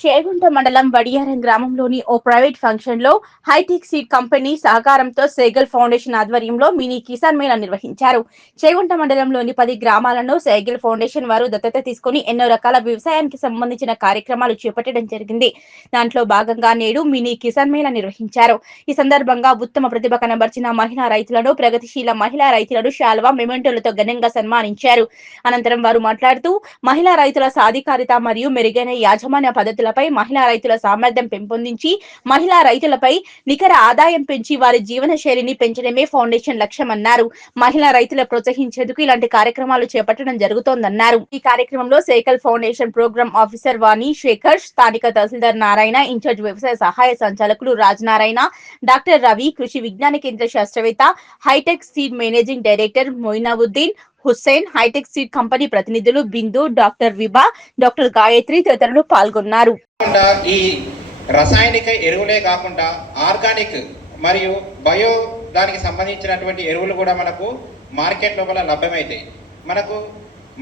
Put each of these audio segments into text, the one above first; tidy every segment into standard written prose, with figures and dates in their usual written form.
షేగుంట మండలం వడియారం గ్రామంలోని ఓ private function లో హైటెక్ సీడ్ కంపెనీ సహకారంతో సేగల్ ఫౌండేషన్ ఆధ్వర్యంలో మినీ కిసాన్ మేళా నిర్వహించారు. షేగుంట మండలంలోని 10 గ్రామాలను సేగల్ ఫౌండేషన్ వారు దత్తత తీసుకుని ఎన్నో రకాల వ్యవసాయానికి సంబంధించిన కార్యక్రమాలు చేపట్టడం జరిగింది. దాంట్లో భాగంగా నేడు మినీ కిసాన్ మేళా నిర్వహించారు. ఈ సందర్భంగా ఉత్తమ ప్రతిభ కనబర్చిన మహిళా రైతులను, ప్రగతిశీల మహిళా రైతులను శాల్వా మెమెంటోలతో ఘనంగా సన్మానించారు. అనంతరం వారు మాట్లాడుతూ మహిళా రైతుల సాధికారిత మరియు మెరుగైన యాజమాన్య పద్ధతులపై మహిళా రైతుల సామర్థ్యం పెంపొందించి మహిళా రైతులపై నికర ఆదాయం పెంచి వారి జీవన శైలిని పెంచడమే ఫౌండేషన్ లక్ష్యమన్నారు. మహిళా రైతుల ప్రోత్సహించేందుకు ఇలాంటి కార్యక్రమాలు చేపట్టడం జరుగుతోందన్నారు. ఈ కార్యక్రమంలో సేకల్ ఫౌండేషన్ ప్రోగ్రామ్ ఆఫీసర్ వాణి శేఖర్, స్థానిక తహసీల్దార్ నారాయణ, ఇన్ఛార్జ్ వ్యవసాయ సహాయ సంచాలకులు రాజనారాయణ, డాక్టర్ రవి, కృషి విజ్ఞాన కేంద్ర శాస్త్రవేత్త, hitech seed managing director Moinuddin Hussain, hitech seed company ప్రతినిధులు బిందు, డాక్టర్ విభా, డాక్టర్ గాయత్రి తదితరులు పాల్గొన్నారు. ఈ రసాయనిక ఎరువులే కాకుండా ఆర్గానిక్ మరియు బయో దానికి సంబంధించినటువంటి ఎరువులు కూడా మనకు మార్కెట్ లోపల లభ్యమవుతాయి. మనకు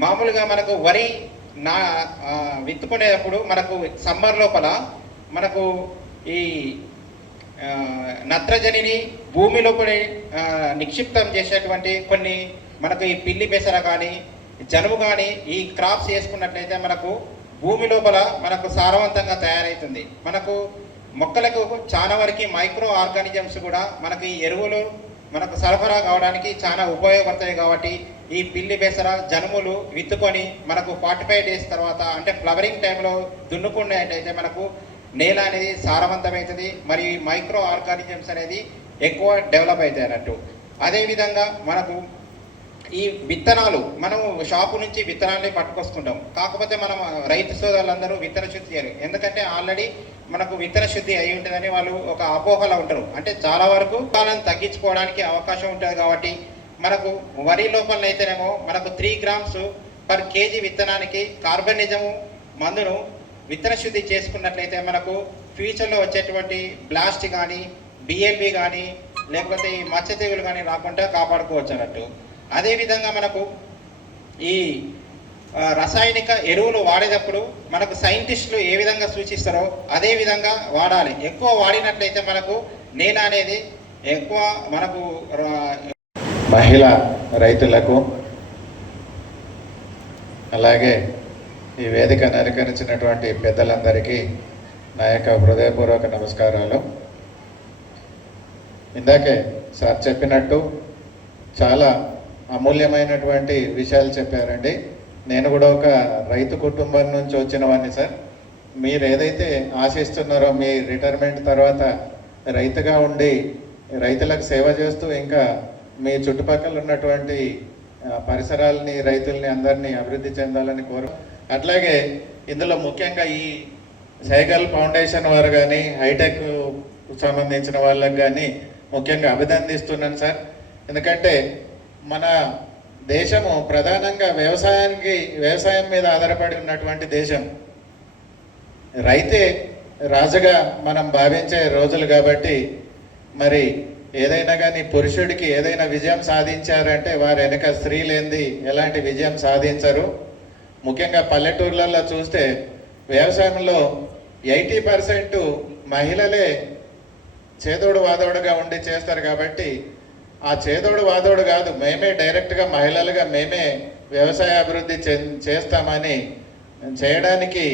మామూలుగా మనకు వరి విత్తుకునేటప్పుడు మనకు సమ్మర్ లోపల మనకు ఈ నత్రజనిని భూమి లోపల నిక్షిప్తం చేసేటువంటి కొన్ని మనకు ఈ పిల్లి పెసర కానీ జనుము కానీ ఈ క్రాప్స్ వేసుకున్నట్లయితే మనకు భూమి లోపల మనకు సారవంతంగా తయారవుతుంది. మనకు మొక్కలకు చాలా వరకు మైక్రో ఆర్గానిజమ్స్ కూడా మనకు ఈ ఎరువులు మనకు సరఫరా కావడానికి చాలా ఉపయోగపడతాయి. కాబట్టి ఈ పిల్లి పెసర జనుములు విత్తుకొని మనకు 45 డేస్ తర్వాత అంటే ఫ్లవరింగ్ టైంలో దున్నుకున్నట్టయితే మనకు నేల అనేది సారవంతమవుతుంది మరియు మైక్రో ఆర్గానిజమ్స్ అనేది ఎక్కువ డెవలప్ అవుతాయి అన్నట్టు. అదేవిధంగా మనకు ఈ విత్తనాలు మనం షాపు నుంచి విత్తనాన్ని పట్టుకొస్తుంటాం. కాకపోతే మనం రైతు సోదరులందరూ విత్తన శుద్ధి చేయాలి. ఎందుకంటే ఆల్రెడీ మనకు విత్తన శుద్ధి అయి ఉంటుందని వాళ్ళు ఒక అపోహలో ఉంటారు. అంటే చాలా వరకు కాలం తగ్గించుకోవడానికి అవకాశం ఉంటుంది. కాబట్టి మనకు వరి లోపల అయితేనేమో మనకు 3 grams per kg విత్తనానికి కార్బనిజము మందును విత్తన శుద్ధి చేసుకున్నట్లయితే మనకు ఫ్యూచర్లో వచ్చేటువంటి బ్లాస్ట్ కానీ బిఎల్బి కానీ లేకపోతే ఈ మచ్చ తెగులు కానీ రాకుండా కాపాడుకోవచ్చు అన్నట్టు. అదేవిధంగా మనకు ఈ రసాయనిక ఎరువులు వాడేటప్పుడు మనకు సైంటిస్టులు ఏ విధంగా సూచిస్తారో అదే విధంగా వాడాలి. ఎక్కువ వాడినట్లయితే మనకు నేల అనేది ఎక్కువ మనకు మహిళా రైతులకు అలాగే ఈ వేదికను అలంకరించినటువంటి పెద్దలందరికీ నా యొక్క హృదయపూర్వక నమస్కారాలు. ఇందాకే సార్ చెప్పినట్టు చాలా అమూల్యమైనటువంటి విషయాలు చెప్పారండి. నేను కూడా ఒక రైతు కుటుంబం నుంచి వచ్చిన వాడిని సార్. మీరు ఏదైతే ఆశిస్తున్నారో మీ రిటైర్మెంట్ తర్వాత రైతుగా ఉండి రైతులకు సేవ చేస్తూ ఇంకా మీ చుట్టుపక్కల ఉన్నటువంటి పరిసరాలని రైతుల్ని అందరినీ అభివృద్ధి చెందాలని అట్లాగే ఇందులో ముఖ్యంగా ఈ సైగల్ ఫౌండేషన్ వారు కానీ హైటెక్ సంబంధించిన వాళ్ళకి కానీ ముఖ్యంగా అభినందిస్తున్నాను సార్. ఎందుకంటే మన దేశము ప్రధానంగా వ్యవసాయం మీద ఆధారపడి ఉన్నటువంటి దేశం. రైతే రాజుగా మనం భావించే రోజులు కాబట్టి మరి ఏదైనా కానీ పురుషుడికి ఏదైనా విజయం సాధించారంటే వారు వెనక స్త్రీ లేనిది ఎలాంటి విజయం సాధించరు. ముఖ్యంగా పల్లెటూర్లలో చూస్తే వ్యవసాయంలో 80% మహిళలే చేదోడు వాదోడుగా ఉండి చేస్తారు. కాబట్టి ఆ చేదోడు వాదోడు కాదు, మేమే డైరెక్ట్గా మహిళలుగా మేమే వ్యవసాయ అభివృద్ధి చేస్తామని చేయడానికి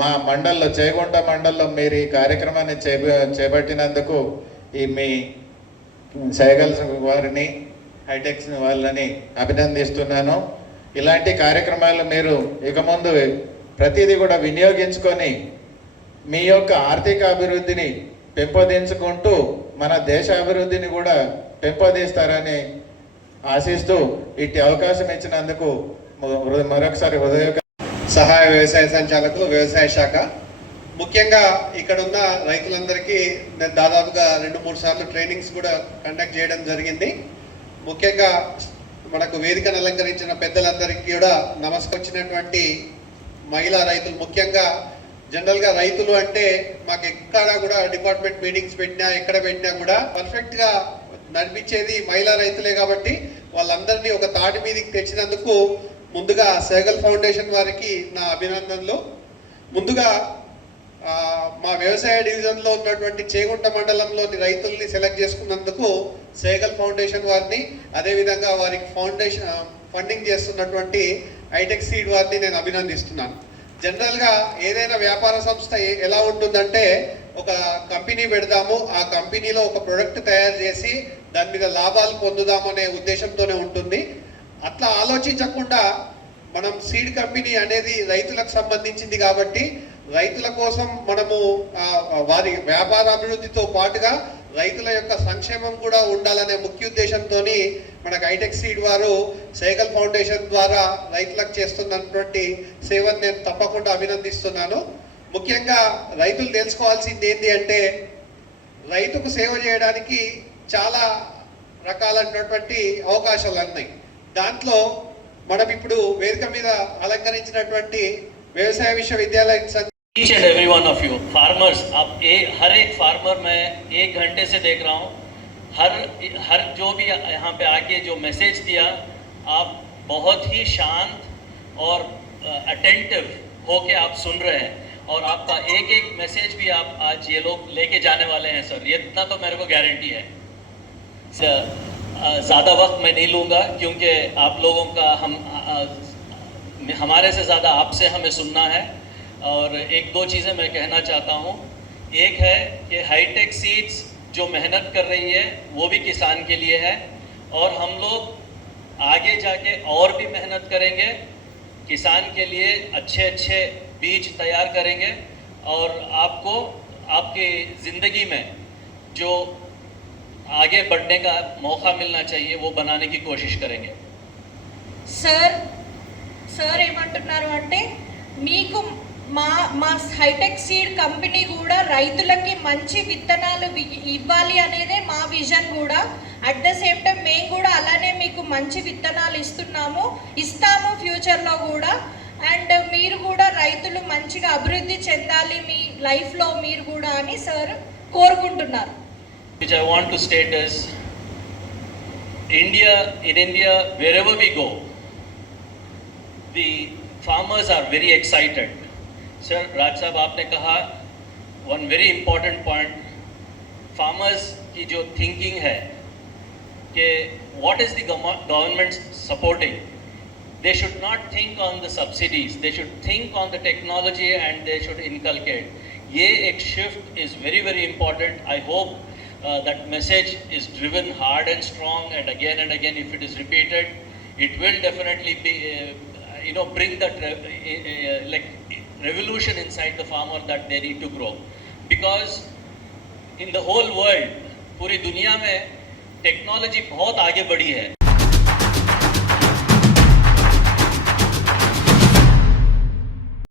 మా మండల్లో చేగుంట మండల్లో మీరు ఈ కార్యక్రమాన్ని చేపట్టినందుకు ఈ మీ సైగల్స్ వారిని హైటెక్స్ వాళ్ళని అభినందిస్తున్నాను. ఇలాంటి కార్యక్రమాలు మీరు ఇక ముందు ప్రతిదీ కూడా వినియోగించుకొని మీ యొక్క ఆర్థిక అభివృద్ధిని పెంపొందించుకుంటూ మన దేశ అభివృద్ధిని కూడా పెంపొందిస్తారని ఆశిస్తూ ఇట్టి అవకాశం ఇచ్చినందుకు మరొకసారి సహాయ వ్యవసాయ సంచాలకులు వ్యవసాయ శాఖ ముఖ్యంగా ఇక్కడున్న రైతులందరికీ నేను దాదాపుగా 2-3 సార్లు ట్రైనింగ్స్ కూడా కండక్ట్ చేయడం జరిగింది. ముఖ్యంగా మనకు వేదికను అలంకరించిన పెద్దలందరికీ కూడా నమస్కరించినటువంటి మహిళా రైతులు, ముఖ్యంగా జనరల్గా రైతులు అంటే మాకు ఎక్కడ కూడా డిపార్ట్మెంట్ మీటింగ్స్ పెట్టినా ఎక్కడ పెట్టినా కూడా పర్ఫెక్ట్గా నడిపించేది మహిళా రైతులే. కాబట్టి వాళ్ళందరినీ ఒక తాటి మీదకి తెచ్చినందుకు ముందుగా సేగల్ ఫౌండేషన్ వారికి నా అభినందనలు. ముందుగా మా వ్యవసాయ డివిజన్లో ఉన్నటువంటి చేగుంట మండలంలోని రైతుల్ని సెలెక్ట్ చేసుకున్నందుకు సేగల్ ఫౌండేషన్ వారిని, అదేవిధంగా వారికి ఫండింగ్ చేస్తున్నటువంటి హైటెక్ సీడ్ వారిని నేను అభినందిస్తున్నాను. జనరల్గా ఏదైనా వ్యాపార సంస్థ ఎలా ఉంటుందంటే, ఒక కంపెనీ పెడదాము, ఆ కంపెనీలో ఒక ప్రొడక్ట్ తయారు చేసి దాని మీద లాభాలు పొందుదాము అనే ఉద్దేశంతోనే ఉంటుంది. అట్లా ఆలోచించకుండా మనం సీడ్ కంపెనీ అనేది రైతులకు సంబంధించింది కాబట్టి రైతుల కోసం మనము వారి వ్యాపార అభివృద్ధితో పాటుగా రైతుల యొక్క సంక్షేమం కూడా ఉండాలనే ముఖ్య ఉద్దేశంతో మనకు హైటెక్ సీడ్ వారు సేగల్ ఫౌండేషన్ ద్వారా రైతులకు చేస్తున్నటువంటి సేవను నేను తప్పకుండా అభినందిస్తున్నాను. ముఖ్యంగా రైతులు తెలుసుకోవాల్సింది ఏంటి అంటే, రైతుకు సేవ చేయడానికి చాలా రకాలైనటువంటి అవకాశాలు ఉన్నాయి. దాంట్లో మనం ఇప్పుడు వేదిక మీద అలంకరించినటువంటి వ్యవసాయ విశ్వవిద్యాలయం Each and every one of you, farmers, आप हर एक फार्मर मैं 1 घंटे से देख रहा हूँ, हर जो भी यहाँ पे आके जो मैसेज दिया, आप बहुत ही शांत और अटेंटिव होके आप सुन रहे हैं, और आपका एक एक मैसेज भी आप आज ये लोग लेके जाने वाले हैं सर, ये इतना तो मेरे को गारंटी है। ज़्यादा वक्त मैं नहीं लूँगा क्योंकि आप लोगों का हमारे से ज़्यादा आपसे हमें सुनना है। और एक दो चीज़ें मैं कहना चाहता हूँ। एक है कि हाईटेक सीड्स जो मेहनत कर रही है वो भी किसान के लिए है, और हम लोग आगे जाके और भी मेहनत करेंगे, किसान के लिए अच्छे अच्छे बीज तैयार करेंगे, और आपको आपकी ज़िंदगी में जो आगे बढ़ने का मौका मिलना चाहिए वो बनाने की कोशिश करेंगे। సార్ ఏమంటున్నారు అంటే, మీకు మా హైటెక్ సీడ్ కంపెనీ కూడా రైతులకి మంచి విత్తనాలు ఇవ్వాలి అనేదే మా విజన్ కూడా. అట్ ద సేమ్ టైం మేము కూడా అలానే మీకు మంచి విత్తనాలు ఇస్తాము ఫ్యూచర్లో కూడా. అండ్ మీరు కూడా రైతులు మంచిగా అభివృద్ధి చెందాలి మీ లైఫ్లో మీరు కూడా అని సార్ కోరుకుంటున్నారు. Which I want to state is, in India, wherever we go, the farmers are very excited. Sir, Raj साहब आपने कहा one very important point, farmers की जो thinking है कि what is the government supporting, they should not think on the subsidies, they should think on the technology and they should inculcate. ये एक shift is very very important. I hope that message is driven hard and strong, and again if it is repeated, it will definitely be bring that like revolution inside the farmer that they need to grow. Because in the whole world, पूरी दुनिया में technology बहुत आगे बढ़ी है.